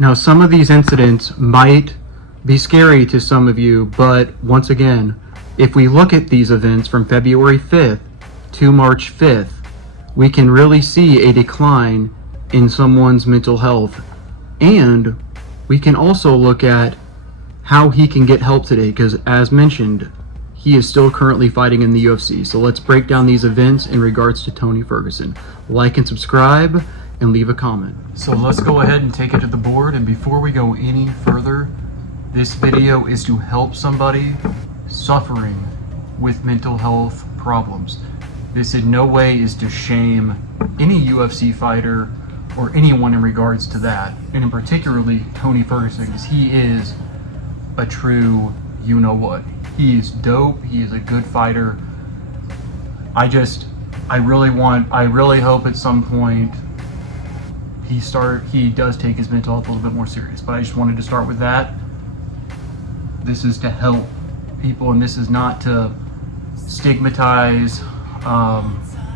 Now, some of these incidents might be scary to some of you, but once again, if we look at these events from February 5th to March 5th, we can really see a decline in someone's mental health. And we can also look at how he can get help today, because as mentioned, he is still currently fighting in the UFC. So let's break down these events in regards to Tony Ferguson. Like and subscribe and leave a comment. So let's go ahead and take it to the board. And before we go any further, this video is to help somebody suffering with mental health problems. This in no way is to shame any UFC fighter or anyone in regards to that, and in particularly Tony Ferguson, because he is a true you-know-what. He is dope, he is a good fighter. I really hope at some point he does take his mental health a little bit more serious, but I just wanted to start with that. This is to help people, and this is not to stigmatize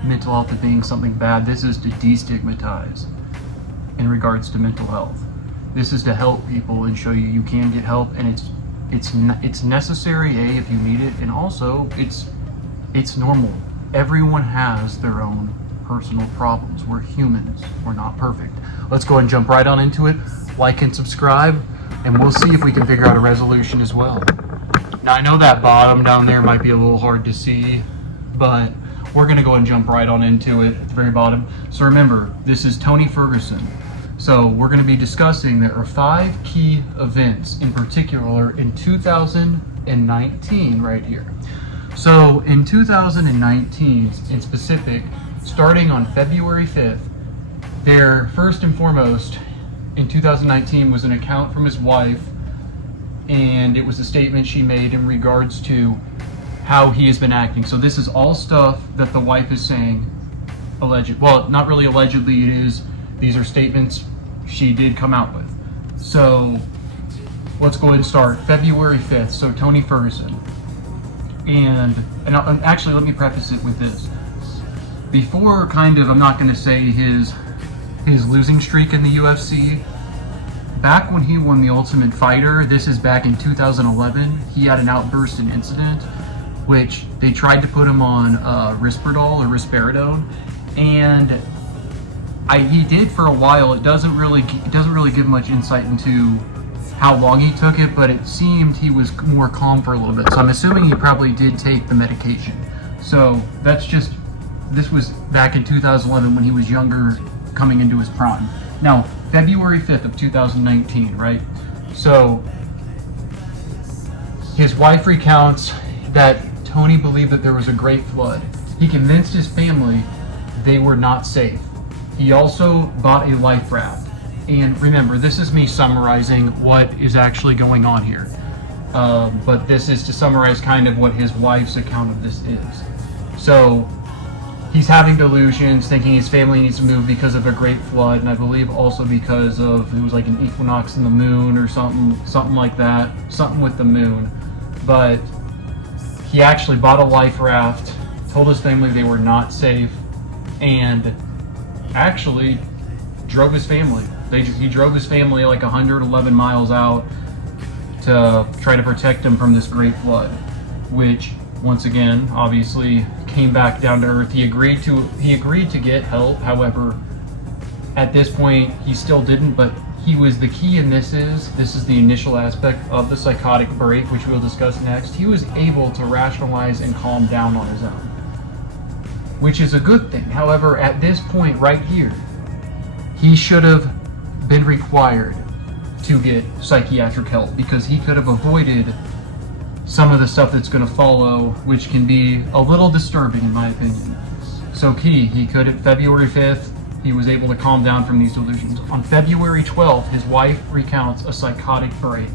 mental health as being something bad. This is to destigmatize in regards to mental health. This is to help people and show you can get help, and it's necessary, if you need it, and also it's normal. Everyone has their own personal problems. We're humans. We're not perfect. Let's go ahead and jump right on into it. Like and subscribe, and we'll see if we can figure out a resolution as well. Now, I know that bottom down there might be a little hard to see, but we're going to go ahead and jump right on into it at the very bottom. So remember, this is Tony Ferguson. So we're going to be discussing, there are 5 key events in particular in 2019 right here. So in 2019 in specific, starting on February 5th, there first and foremost in 2019 was an account from his wife, and it was a statement she made in regards to how he has been acting. So this is all stuff that the wife is saying, well, not really allegedly, these are statements she did come out with. So let's go ahead and start. February 5th, so Tony Ferguson. And actually, let me preface it with this. Before I'm not going to say his losing streak in the UFC, back when he won the Ultimate Fighter, this is back in 2011, he had an outburst and incident, which they tried to put him on risperidone, and he did for a while. It doesn't really give much insight into how long he took it, but it seemed he was more calm for a little bit. So I'm assuming he probably did take the medication. So this was back in 2011 when he was younger, coming into his prime. Now, February 5th of 2019, right? So his wife recounts that Tony believed that there was a great flood. He convinced his family they were not safe. He also bought a life raft. And remember, this is me summarizing what is actually going on here. But this is to summarize kind of what his wife's account of this is. So he's having delusions, thinking his family needs to move because of a great flood, and I believe also because of, it was like an equinox in the moon or something like that, something with the moon. But he actually bought a life raft, told his family they were not safe, and actually drove his family. He drove his family like 111 miles out to try to protect them from this great flood, which once again obviously came back down to earth. He agreed to get help. However, at this point he still didn't, but he was the key in this is the initial aspect of the psychotic break, which we'll discuss next. He was able to rationalize and calm down on his own, which is a good thing. However, at this point right here, he should have been required to get psychiatric help, because he could have avoided some of the stuff that's going to follow, which can be a little disturbing in my opinion. So he could, at February 5th, he was able to calm down from these delusions. On February 12th, his wife recounts a psychotic break.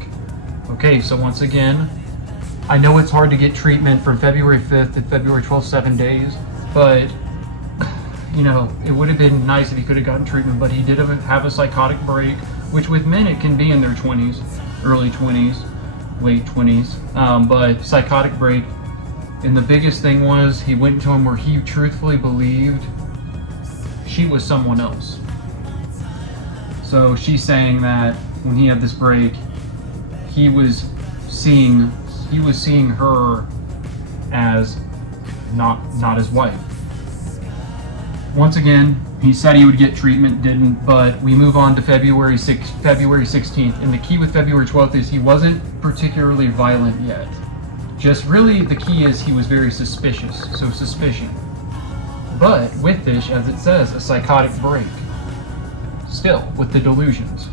Okay, so once again, I know it's hard to get treatment from February 5th to February 12th, 7 days, but you know, it would have been nice if he could have gotten treatment, but he did have a psychotic break, which with men it can be in their 20s, early 20s, late 20s, but psychotic break. And the biggest thing was he went to him where he truthfully believed she was someone else. So she's saying that when he had this break, he was seeing her as not his wife. Once again, he said he would get treatment, didn't, but we move on to February 16th, and the key with February 12th is he wasn't particularly violent yet. Just really the key is he was very suspicious, so suspicion. But with this, as it says, a psychotic break. Still, with the delusions.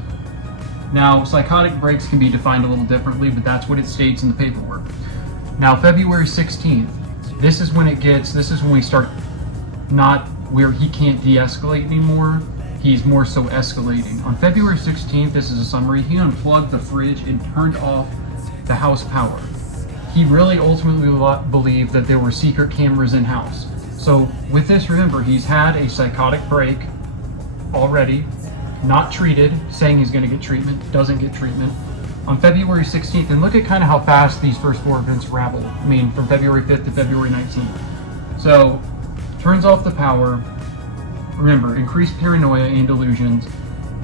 Now, psychotic breaks can be defined a little differently, but that's what it states in the paperwork. Now, February 16th, this is when we start not where he can't de-escalate anymore. He's more so escalating. On February 16th, this is a summary, he unplugged the fridge and turned off the house power. He really ultimately believed that there were secret cameras in house. So with this, remember, he's had a psychotic break already, not treated, saying he's going to get treatment, doesn't get treatment. On February 16th, and look at kind of how fast these first four events ravel. I mean, from February 5th to February 19th. So, turns off the power, remember, increased paranoia and delusions,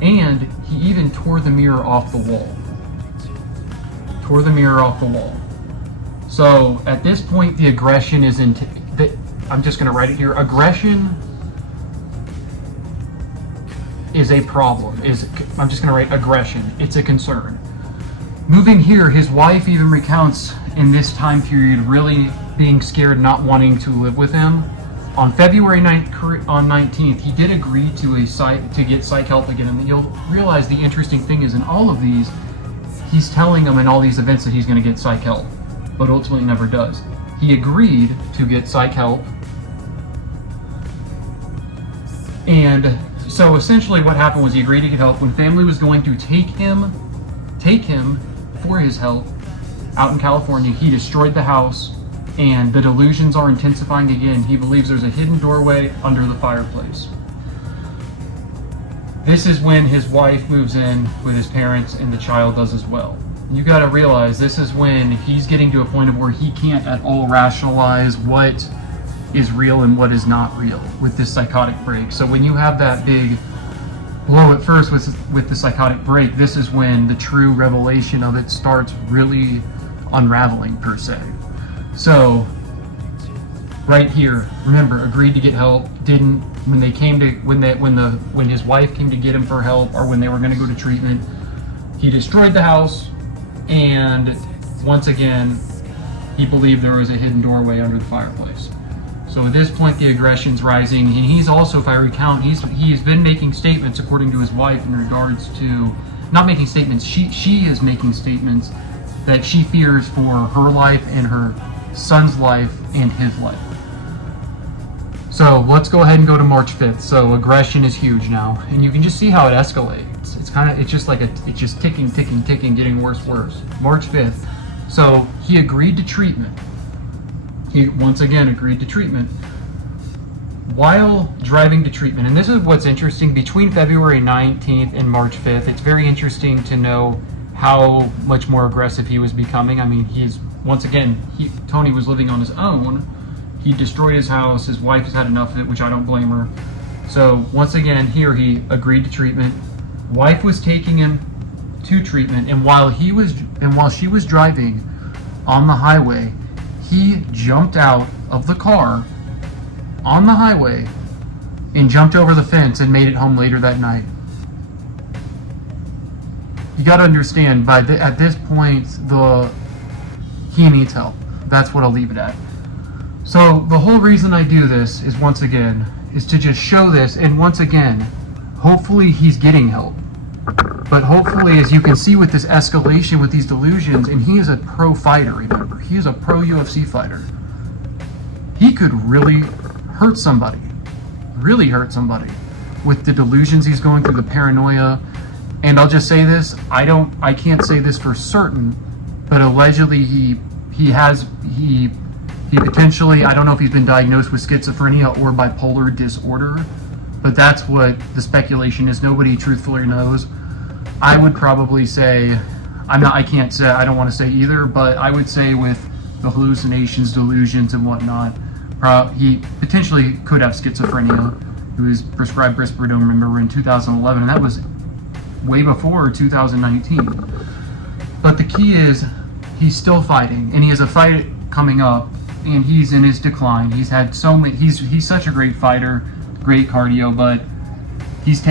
and he even tore the mirror off the wall. Tore the mirror off the wall. So, at this point, the aggression is I'm just going to write it here. Aggression is a problem. I'm just going to write aggression. It's a concern. Moving here, his wife even recounts in this time period really being scared, not wanting to live with him. On February 19th, he did agree to get psych help again. And you'll realize the interesting thing is in all of these, he's telling them in all these events that he's going to get psych help, but ultimately never does. He agreed to get psych help. And so essentially what happened was he agreed to get help when family was going to take him for his help out in California. He destroyed the house, and the delusions are intensifying again. He believes there's a hidden doorway under the fireplace. This is when his wife moves in with his parents, and the child does as well. You got to realize this is when he's getting to a point of where he can't at all rationalize what is real and what is not real with this psychotic break. So when you have that big blow at first with the psychotic break, this is when the true revelation of it starts really unraveling per se. So right here, remember, agreed to get help, didn't. When his wife came to get him for help, or when they were going to go to treatment, he destroyed the house, and once again he believed there was a hidden doorway under the fireplace. So at this point, the aggression's rising, and he's also, if I recount, he's been making statements, according to his wife, in regards to, not making statements, she is making statements that she fears for her life and her son's life and his life. So let's go ahead and go to March 5th. So aggression is huge now, and you can just see how it escalates. It's just ticking, getting worse. March 5th. So he agreed to treatment. He once again agreed to treatment while driving to treatment. And this is what's interesting. Between February 19th and March 5th, it's very interesting to know how much more aggressive he was becoming. I mean, Tony was living on his own. He destroyed his house. His wife has had enough of it, which I don't blame her. So once again, here he agreed to treatment. Wife was taking him to treatment, and while she was driving on the highway, he jumped out of the car on the highway and jumped over the fence and made it home later that night. You got to understand, at this point, he needs help. That's what I'll leave it at. So the whole reason I do this is, once again, is to just show this, and once again, hopefully he's getting help. But hopefully, as you can see with this escalation, with these delusions, and he is a pro fighter, remember, he is a pro UFC fighter. He could really hurt somebody with the delusions he's going through, the paranoia. And I'll just say this, I can't say this for certain, but allegedly he potentially, I don't know if he's been diagnosed with schizophrenia or bipolar disorder, but that's what the speculation is. Nobody truthfully knows. I would probably say, I don't want to say either, but I would say with the hallucinations, delusions, and whatnot, he potentially could have schizophrenia. He was prescribed risperidone, remember, in 2011, and that was way before 2019. But the key is he's still fighting, and he has a fight coming up, and he's in his decline. He's had so many. He's such a great fighter, great cardio, but his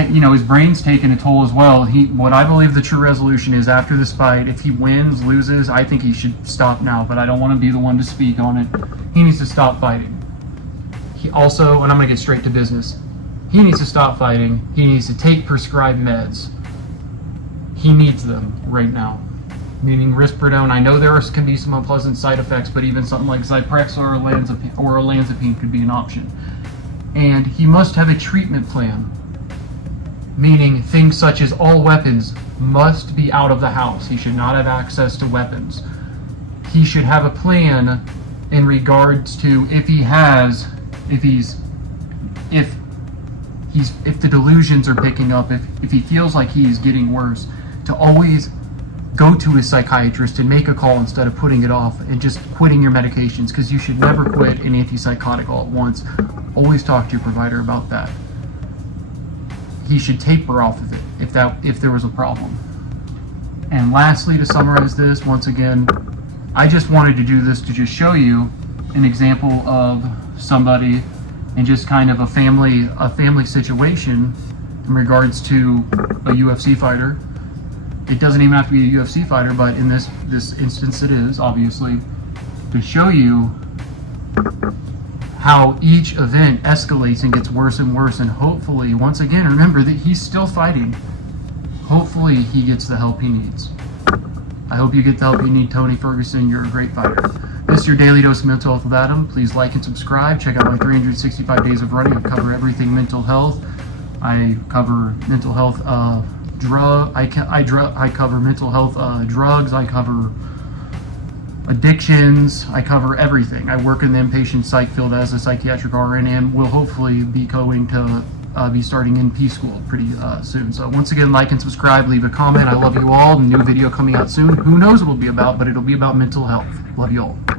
brain's taken a toll as well. What I believe the true resolution is after this fight, if he wins, loses, I think he should stop now, but I don't want to be the one to speak on it. He needs to stop fighting. He also, and I'm going to get straight to business, he needs to stop fighting. He needs to take prescribed meds. He needs them right now. Meaning risperidone. I know there can be some unpleasant side effects, but even something like Zyprexa or olanzapine could be an option. And he must have a treatment plan. Meaning things such as all weapons must be out of the house. He should not have access to weapons. He should have a plan in regards to if the delusions are picking up, if he feels like he is getting worse, to always go to his psychiatrist and make a call instead of putting it off and just quitting your medications, because you should never quit an antipsychotic all at once. Always talk to your provider about that. He should taper off of it if there was a problem. And lastly, to summarize this, once again, I just wanted to do this to just show you an example of somebody and just kind of a family situation in regards to a UFC fighter. It doesn't even have to be a UFC fighter, but in this instance it is, obviously, to show you how each event escalates and gets worse and worse, and hopefully, once again, remember that he's still fighting. Hopefully he gets the help he needs. I hope you get the help you need, Tony Ferguson. You're a great fighter. This is your daily dose of mental health with Adam. Please like and subscribe. Check out my 365 days of running. I cover everything mental health. I cover mental health I cover mental health drugs. I cover addictions. I cover everything. I work in the inpatient psych field as a psychiatric RN, and will hopefully be going to be starting NP school pretty soon. So once again, like and subscribe, leave a comment. I love you all. New video coming out soon. Who knows what it'll be about, but it'll be about mental health. Love you all.